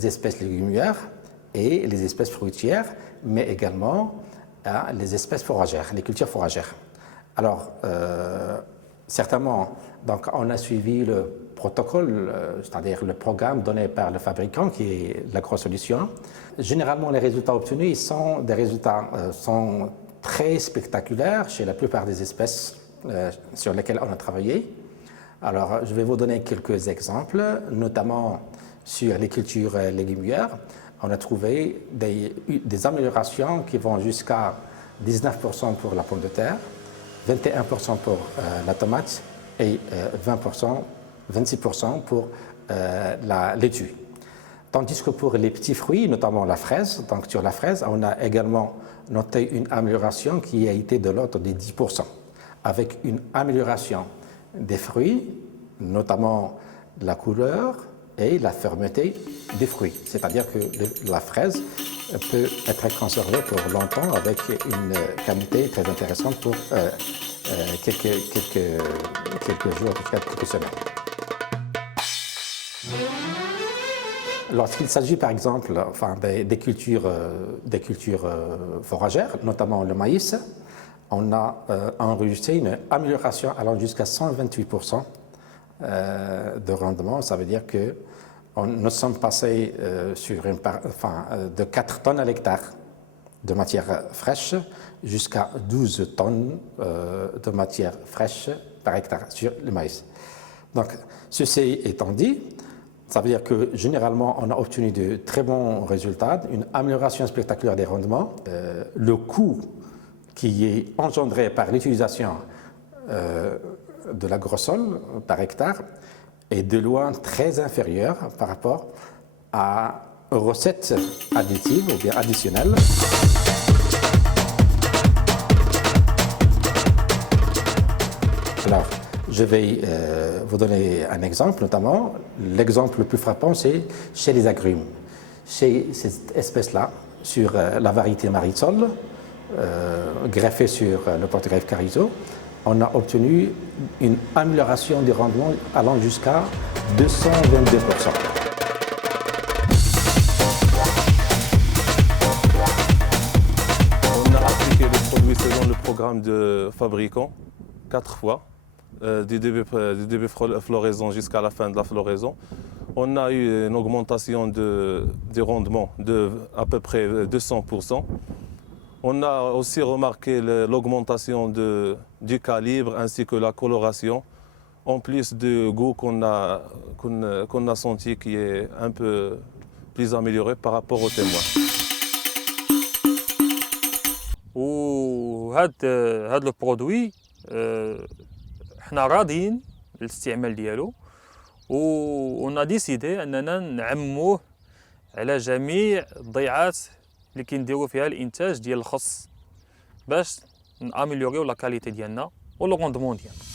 les espèces légumières et les espèces fruitières, mais également les espèces fourragères, les cultures fourragères. Alors, certainement, donc, on a suivi le protocole, c'est-à-dire le programme donné par le fabricant, qui est l'AgroSolutions. Généralement, les résultats obtenus sont des résultats sont très spectaculaires chez la plupart des espèces sur lesquelles on a travaillé. Alors, je vais vous donner quelques exemples, notamment sur les cultures légumières. On a trouvé des améliorations qui vont jusqu'à 19% pour la pomme de terre, 21% pour la tomate et 26% pour la laitue. Tandis que pour les petits fruits, notamment la fraise, donc sur la fraise, on a également noté une amélioration qui a été de l'ordre de 10%, avec une amélioration des fruits, notamment la couleur et la fermeté des fruits. C'est-à-dire que la fraise peut être conservée pour longtemps avec une qualité très intéressante pour quelques jours, quelques semaines. Lorsqu'il s'agit par exemple des cultures fourragères, notamment le maïs, on a enregistré une amélioration allant jusqu'à 128% de rendement. Ça veut dire que nous sommes passés de 4 tonnes à l'hectare de matière fraîche jusqu'à 12 tonnes de matière fraîche par hectare sur le maïs. Donc, ceci étant dit, ça veut dire que généralement, on a obtenu de très bons résultats, une amélioration spectaculaire des rendements. Le coût qui est engendré par l'utilisation de l'agrosol par hectare est de loin très inférieur par rapport aux recettes additives ou bien additionnelles. Alors, je vais vous donner un exemple, notamment. L'exemple le plus frappant, c'est chez les agrumes. Chez cette espèce-là, sur la variété Marisol, greffée sur le porte-greffe Carrizo, on a obtenu une amélioration du rendement allant jusqu'à 222%. On a appliqué le produit selon le programme de fabricant 4 fois. Du début floraison jusqu'à la fin de la floraison. On a eu une augmentation du rendement de à peu près 200%. On a aussi remarqué l'augmentation du calibre ainsi que la coloration, en plus du goût qu'on a senti qui est un peu plus amélioré par rapport au témoin. وهذا لو برودوي حنا راضيين للاستعمال ديالو ونا ديسيدي اننا نعموه على جميع الضيعات اللي كنديروا فيها الانتاج ديال الخص باش ناميليوريو لا كاليتي ديالنا و لو روندمون ديالنا.